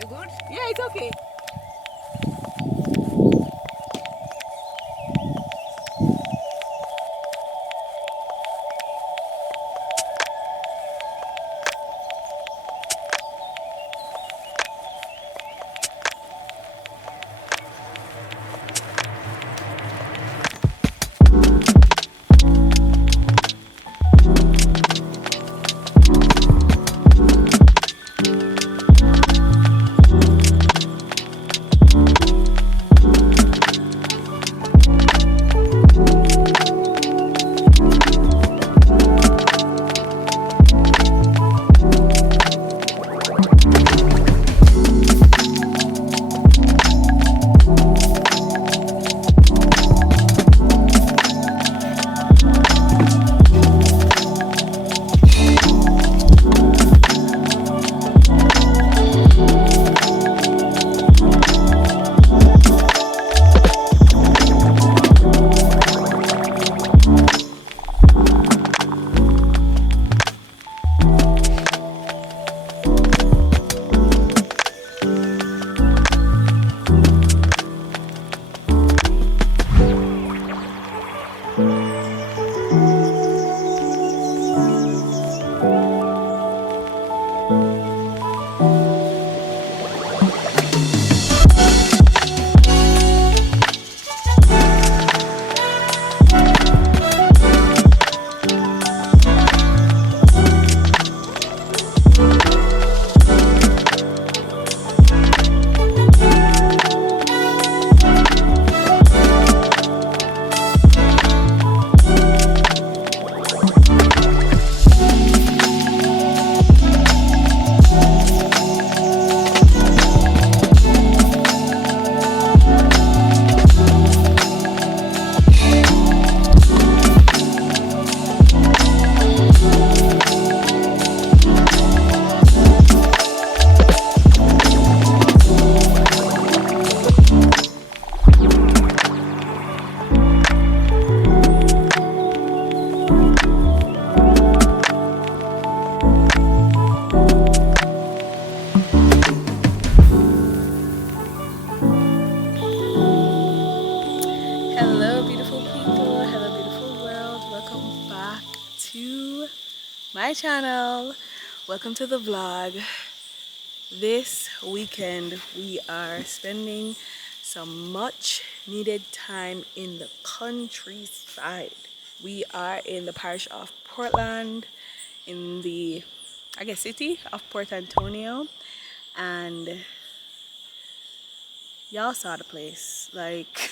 You good? Yeah, it's okay. Hello, beautiful people. Hello, beautiful world. Welcome back to my channel. Welcome to the vlog. This weekend, we are spending some much needed time in the countryside. We are in the parish of Portland, in the, I guess, city of Port Antonio, and y'all saw the place. Like,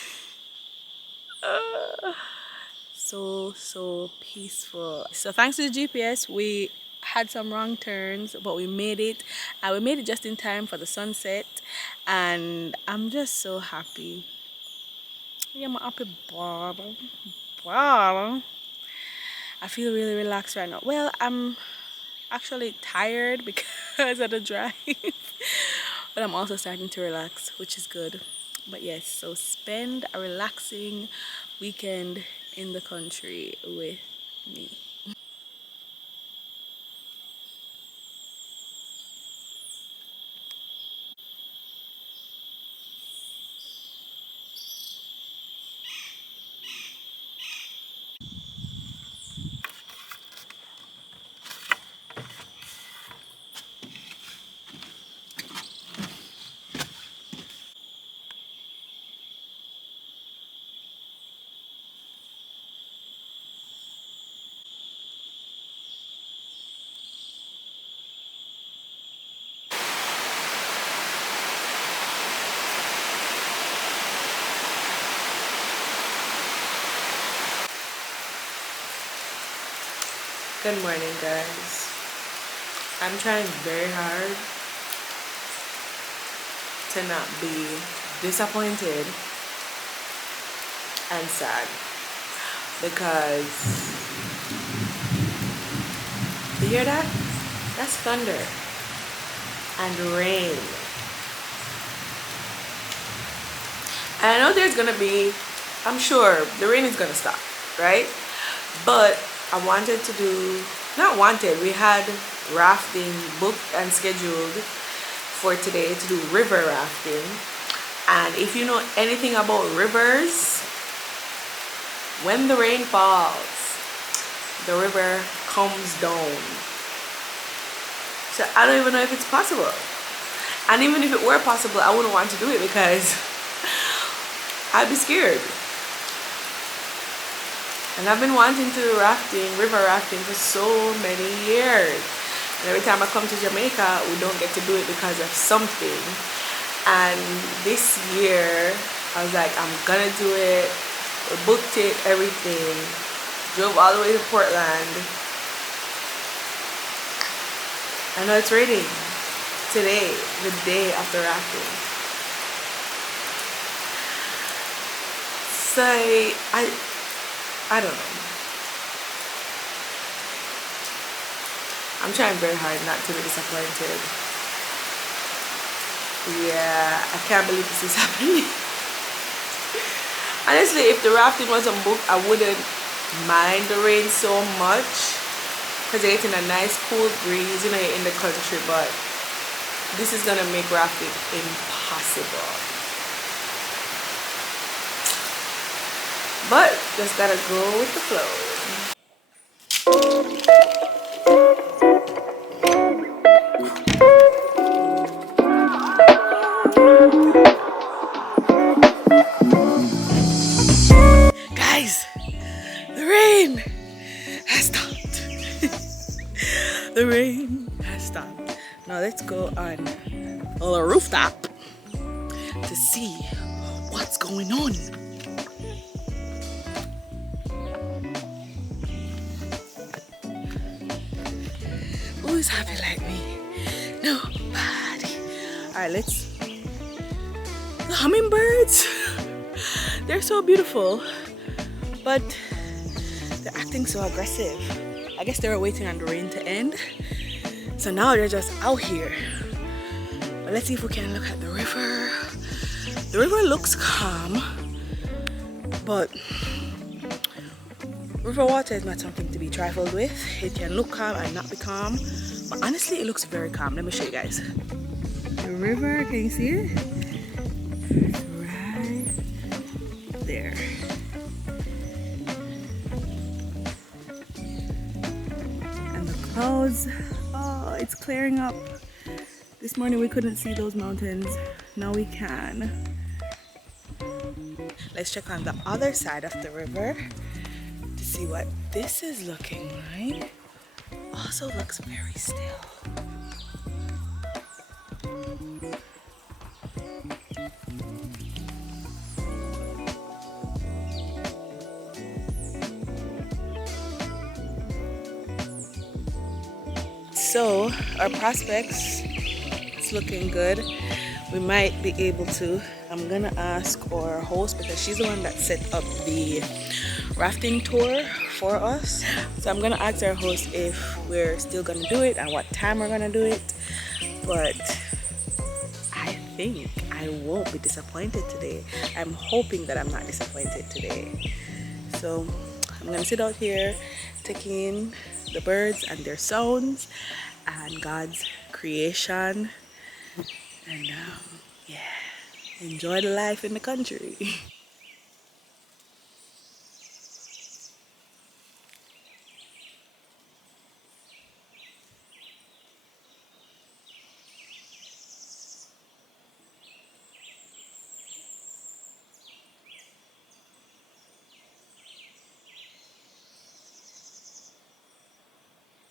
so peaceful. So thanks to the GPS, we had some wrong turns, but we made it, and we made it just in time for the sunset, and I'm just so happy. Yeah, I'm a happy bottle. Wow, I feel really relaxed right now. Well, I'm actually tired because of the drive, but I'm also starting to relax, which is good. But yes, so spend a relaxing weekend in the country with me. Good morning, guys. I'm trying very hard to not be disappointed and sad because you hear that? That's thunder and rain. And I know there's gonna be, I'm sure the rain is gonna stop, right? But I wanted to do, not wanted, we had rafting booked and scheduled for today to do river rafting. And if you know anything about rivers, when the rain falls, the river comes down. So I don't even know if it's possible. And even if it were possible, I wouldn't want to do it because I'd be scared. And I've been wanting to do river rafting for so many years. And every time I come to Jamaica, we don't get to do it because of something. And this year, I was like, I'm gonna do it. We booked it, everything. Drove all the way to Portland. I know it's raining today, the day after rafting. So I don't know. I'm trying very hard not to be disappointed. Yeah, I can't believe this is happening. Honestly, if the rafting wasn't booked, I wouldn't mind the rain so much because you're getting a nice cool breeze, you know, you're in the country, but this is gonna make rafting impossible. But just gotta go with the flow. Guys, the rain has stopped. The rain has stopped. Now let's go on the rooftop to see what's going on. Who's happy like me? Nobody. Alright, let's. The hummingbirds, they're so beautiful, but they're acting so aggressive. I guess they were waiting on the rain to end, so now they're just out here. But let's see if we can look at the river. The river looks calm, but river water is not something to be trifled with. It can look calm and not be calm, but honestly it looks very calm. Let me show you guys. The river, can you see it? It's right there. And the clouds, oh, it's clearing up. This morning we couldn't see those mountains. Now we can. Let's check on the other side of the river to see what this is looking like. Also looks very still. So our prospects, it's looking good. We might be able to. I'm gonna ask our host because she's the one that set up the rafting tour for us. So I'm gonna ask our host if we're still gonna do it and what time we're gonna do it. But I think I won't be disappointed today. I'm hoping that I'm not disappointed today. So I'm gonna sit out here taking in the birds and their sounds and God's creation, and yeah, enjoy the life in the country.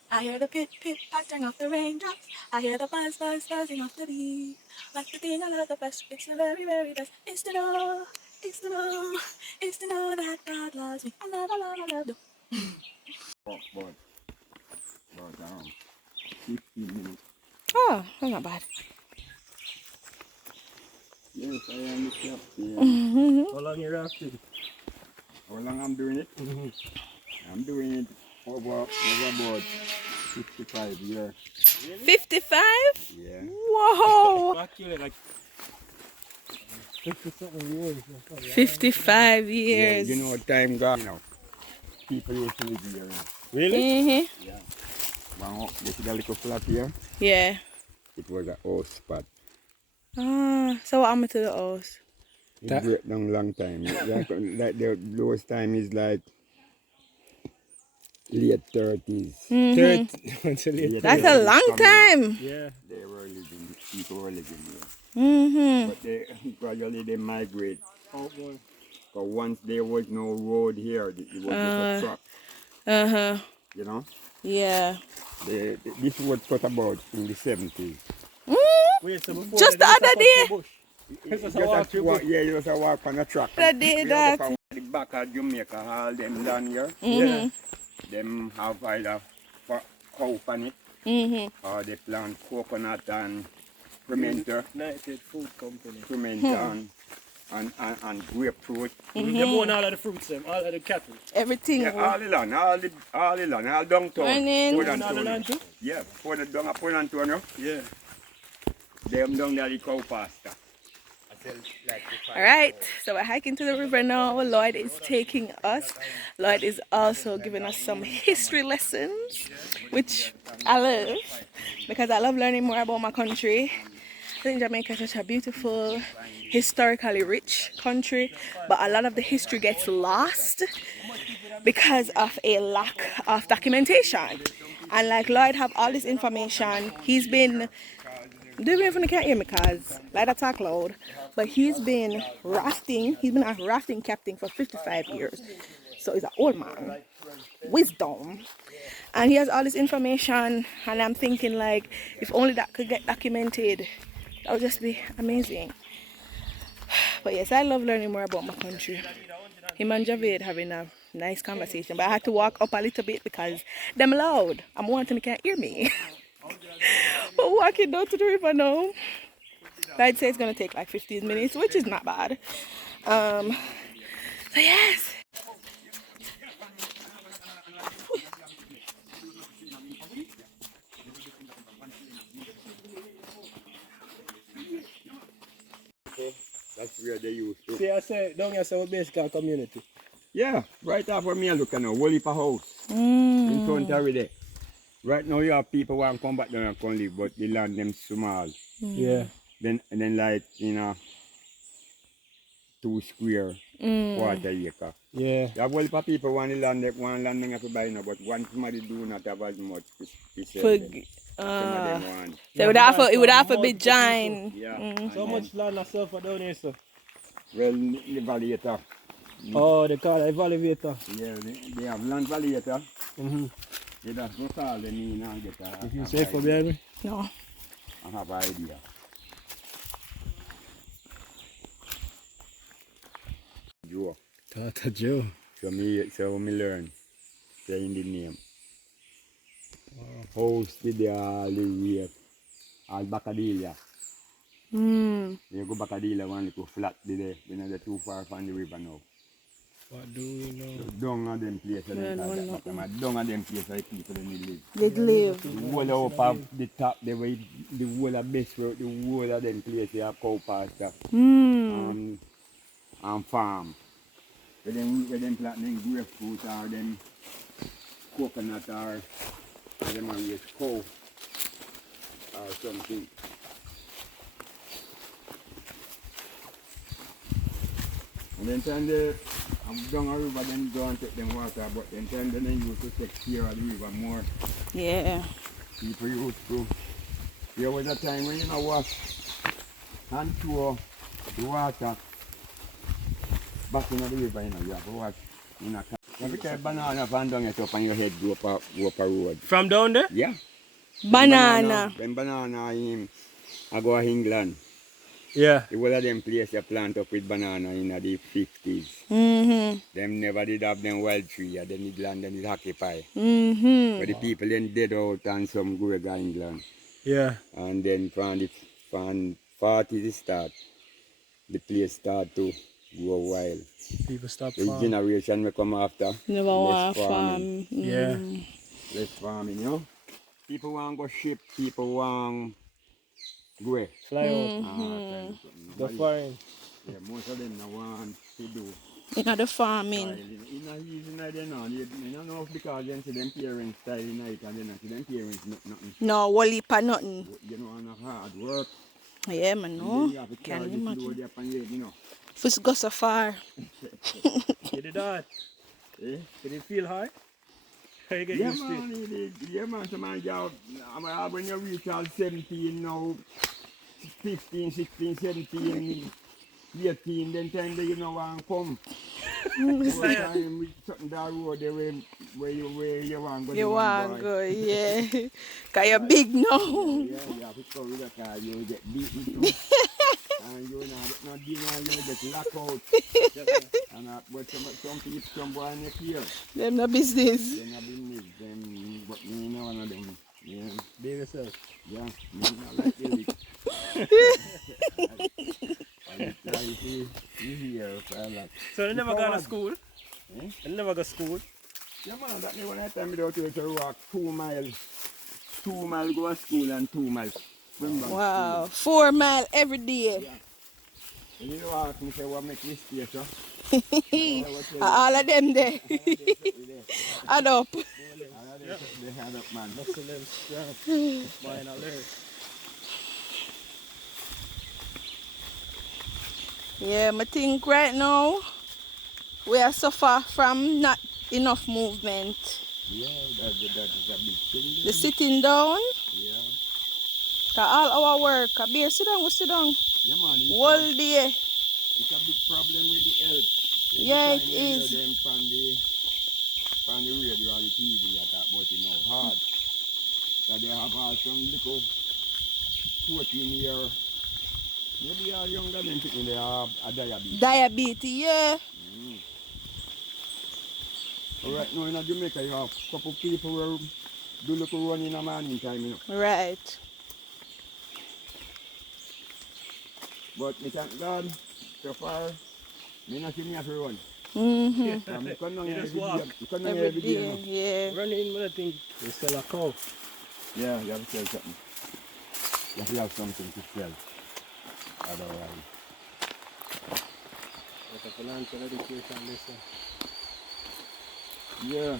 I hear the pit pit pattering of the raindrops. I hear the buzz buzz buzzing of the bees. But the thing I love the best, it's the very very best, is to know, is to know, is to know that God loves me. I love, I love, I love. But down 15 minutes. Oh, that's not bad. Yes, I am the captain. How long you rafting? How long I'm doing it? I'm doing it over about 55 years. 55? Yeah. Whoa! Actually, like 50-something years. 55 Yeah, years. you know time gone, people used to live here. Really? Mm-hmm. Yeah. Now, this is a little flat here. Yeah. It was a old spot. So what happened to the house? It break down long time. Like the lowest time is like late 30s. Third Mm-hmm. until late Late That's 30s. a 30s long coming up. time. Yeah. They were living, people were living there. Mm-hmm. But they gradually they migrate. Oh boy. Because once there was no road here, it was just a Uh, truck, uh-huh. you know. Yeah. This was cut about in the 70s. Mm, Wait, so before just that, the they just a other cut through day. bush. It's just a Just walk through bush. yeah, you just a walk on a truck. The other day We have up that. the back of Jamaica, all them down here. Yeah. Mm-hmm. Them have either cow on it, Mm-hmm. or they plant coconut and fermenter, United Food Company. and grapefruit. They own all of the fruits, them, all of the cattle. Everything. Yeah, all the land, all the land, all downtown. Morning. Port Own all the Antonia. land too? Yeah, Port Antonia. Yeah. Them down there the cow pasture. All right, so we're hiking to the river now. Lloyd is taking us. Lloyd is also giving us some history lessons, which I love because I love learning more about my country. I think Jamaica is such a beautiful, historically rich country, but a lot of the history gets lost because of a lack of documentation. And like Lloyd have all this information. He's been do you even can't hear me cause like I talk loud. But he's been rafting, he's been a rafting captain for 55 years. So he's an old man. Wisdom. And he has all this information and I'm thinking like if only that could get documented, that would just be amazing. But yes, I love learning more about my country. Him and Javed having a nice conversation. But I had to walk up a little bit because them loud. I'm wanting they can't hear me. But walking down to the river now, I'd say it's gonna take like 15 minutes, which is not bad. So yes. That's where they used to. See, I say, down here, so we basically a community. Yeah, right off of me, look at now, whole heap of house in front of there. Right now, you have people who want to come back down and come live, but the land them small. Yeah. Then like, 2 square, quarter acre. Yeah. You have whole heap of people want the land, want land them have to buy now, but one somebody do not have as much to sell For, them. Some of them want. so it would have to be giant. Yeah. So much land and stuff for down here, sir. Well, the valuator. Oh, they call it evaluator. Yeah, they have land valuator. Mm-hmm. They just go call them in and get a If you say for behind me. No. I have an idea. Joe. Tata Joe. So me learn saying the name. House with the all the way, all Bacadilla. You go Bacadilla one little flat there, you know they're too far from the river now. What do we know? So down on them places, down on them places where people don't live. They live. The whole up of the top, the whole of best road, the whole of them places they have cow pasture and farm. Where them planting grapefruit or them coconut or them raise cow or something. And then time I'm down a river, then go and take them water, but then time they used to take care of the river more. Yeah. People used to. There was a time when you wash and throw the water back in the river, you have to wash in a can. You have to carry banana van down it up on your head, go up a road. From down there? Yeah. Banana. Them banana I go to England. Yeah. The whole of them place you plant up with banana in the 50s. Them never did have them wild tree, and then the land then is occupied. But the people then dead out and some go to England. Yeah. And then from 40s start, the place start to go wild. People stop The farming. generation will come after. Never want to farming. farm. Yeah. Less farming, you know. People want to go ship, people want go away. Fly out. The foreign. Yeah, most of them don't want to do. Not the farming. It's not easy now, you don't know because them see them parents style in it and then see them parents nothing. No, wally pa nothing. You know, on hard work. Yeah, man, And then no. you have to Can charge you it load imagine? up and you know. If it's go so far. Get it hard. Eh? Did it feel hard? How you get Yeah used to it? man, yeah man, so man, when you reach all 17 now, 15, 16, 17, 18, then time that you know want to come. More time with something that road there where you want to go You the one want boy. go, yeah. Cause you're Right. big now. Yeah, you have to cover the car, you'll get beaten too. And you not get no dinner, you'll get locked out. And but some people, some boy in the here, Them no business. they not been live, them, but me know one of them. Yeah, Be yourself. yeah, me not like the lick. I try to hear for a lot. So you never Before gone to what? school? Eh? You never go to school? Yeah man, that me one time me out here to walk 2 miles. 2 miles go to school and 2 miles swim back to Wow. 4 mile every day. school. And you know what me say what make me stay so? All of them there. Add up. They had up man. Muscle them strong. Mine alert. Yeah, I think right now we are suffer from not enough movement. Yeah, that is a big thing. The sitting down, Yeah. cause all our work, be sit down, we sit down. Yeah man, Whole day. it's a big problem with the health. Yeah, it Every time you hear is. them from the radio or the TV you talk about it now hard. That they have some little 14-year, maybe are younger than people, they have a diabetes. Diabetes, yeah. Right now in Jamaica you have a couple people who do little run in the morning time, you know. Right. But me thank God, so far, me not see me have to run. Mm-hmm. You come down You here just every walk. day. You come down here Every every day. day, You know. yeah. Running when I think they sell a cow. Yeah, you have to sell something. You have to have something to sell. Otherwise. Like a financial education lesson. Yeah.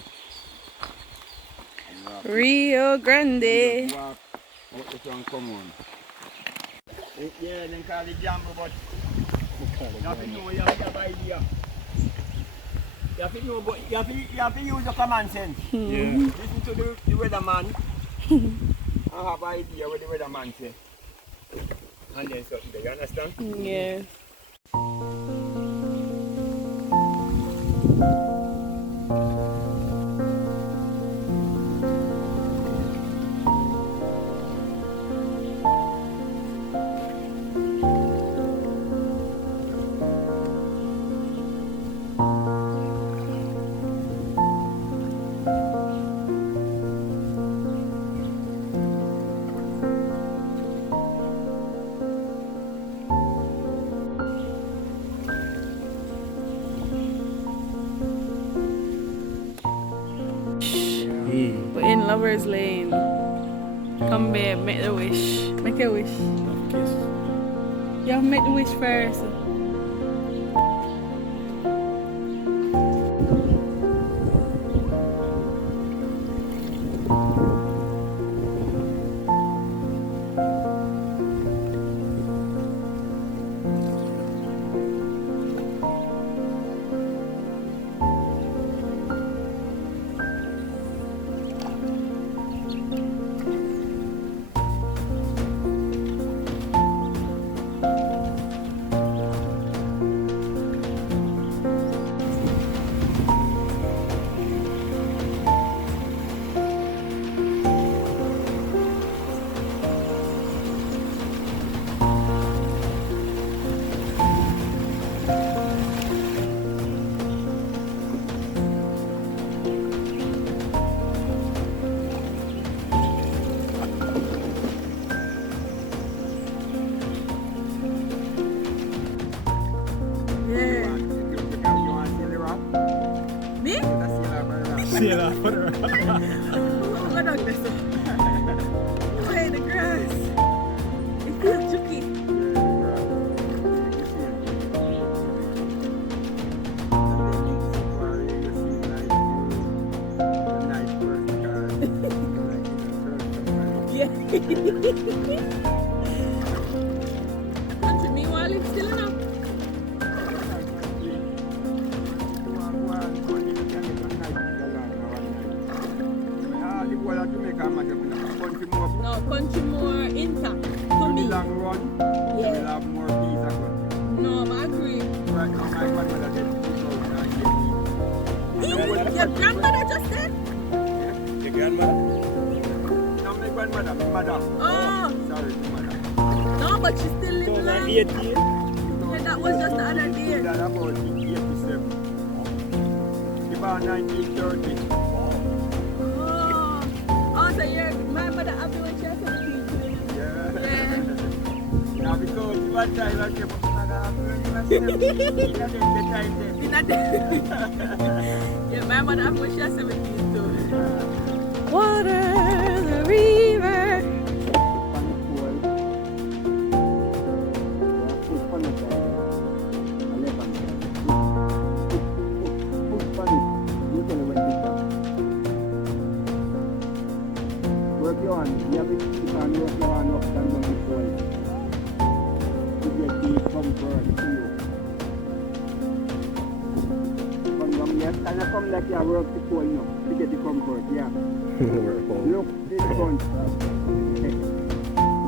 Rio Grande. Just walk out the sun, come on. Yeah, then call it jambo, but you have to know, you have to have idea. You have to know, but you have to use your common sense. Yeah. Listen to the weatherman and have idea what the weatherman say. And then something there, you understand? Yeah. We're in Lover's Lane. Come babe, make the wish. Make a wish. Love kiss. You have to make the wish first. Yeah. You want to see the rock? Me? That's the rock. See you later. Oh, go down this. Play the grass. It's so juky. Yeah. Oh, but she still live long. 2018. Yeah, that was just the other day. That about 87. She born 1930. Oh, oh, so you're my mother happy when she was 17 too. Yeah. Yeah. Now because one time I came up and I have to the time then. In a day. Yeah, my mother happy when she was 17 too. Water, the river. Work you on, you have to keep on working on up and down the soil to get the comfort to you. When you kind of come like you work the soil, you know, to get the comfort, yeah. Look this front.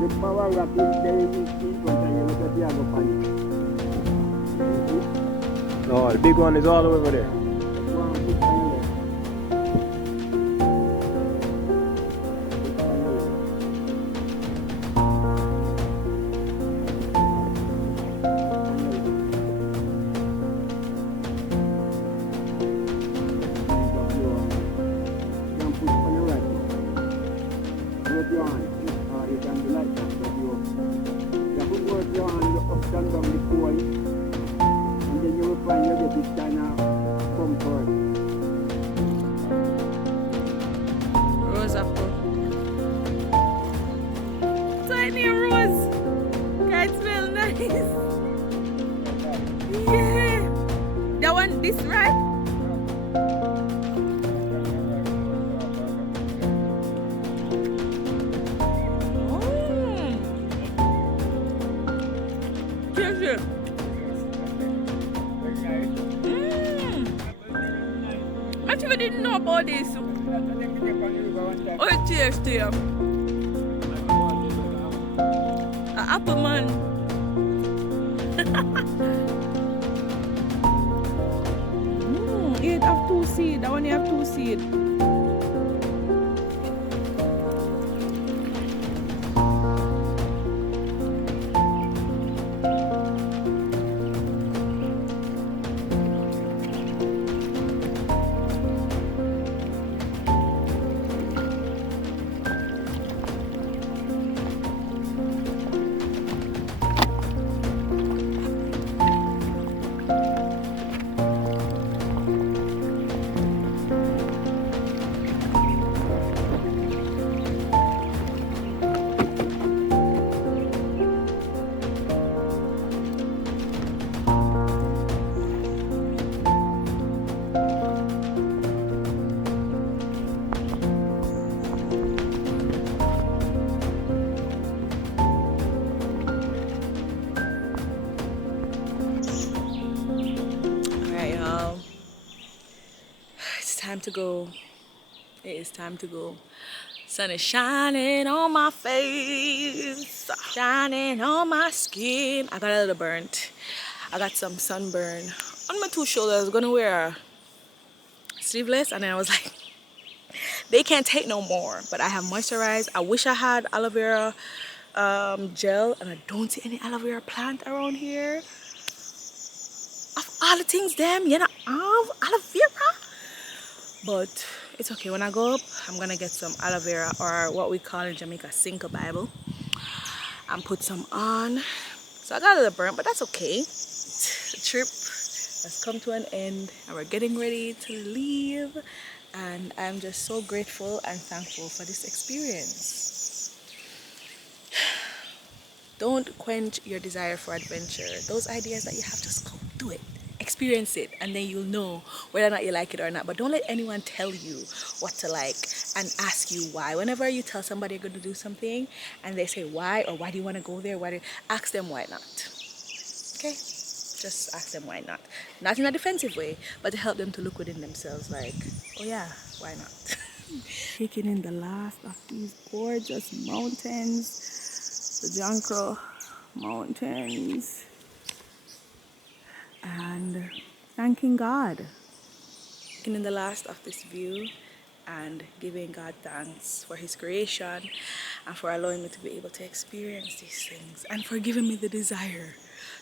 Look power rock is there in front of you, look at the other pan. No, the big one is all over there. That's why I'm putting on there. Rose apple. Tiny rose. Can smell nice. Yeah. That one, this right? Yes, yes. I actually didn't know about this. Oh, it tastes there. Apple man. It have two seed. That one you have two seed. Alright, y'all. It's time to go. It is time to go. Sun is shining on my face, shining on my skin. I got a little burnt. I got some sunburn on my two shoulders. I was gonna wear sleeveless, and then I was like, they can't take no more. But I have moisturized. I wish I had aloe vera gel, and I don't see any aloe vera plant around here. Of all the things, them, you know, aloe vera. But it's okay. When I go up, I'm gonna get some aloe vera, or what we call in Jamaica Cinco Bible, and put some on. So I got a little burnt, but that's okay. The trip has come to an end, and we're getting ready to leave. And I'm just so grateful and thankful for this experience. Don't quench your desire for adventure. Those ideas that you have, just go do it. Experience it, and then you'll know whether or not you like it or not. But don't let anyone tell you what to like and ask you why. Whenever you tell somebody you're going to do something and they say why, or why do you want to go there, ask them why not. Okay? Just ask them why not. Not in a defensive way, but to help them to look within themselves like, oh yeah, why not? Taking in the last of these gorgeous mountains, the Jankro Mountains, and thanking God. Taking in the last of this view and giving God thanks for his creation and for allowing me to be able to experience these things and for giving me the desire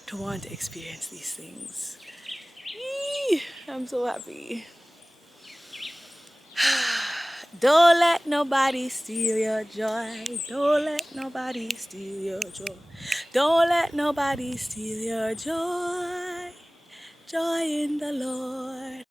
to want to experience these things. Yee, I'm so happy. Don't let nobody steal your joy. Don't let nobody steal your joy. Don't let nobody steal your joy. Joy in the Lord.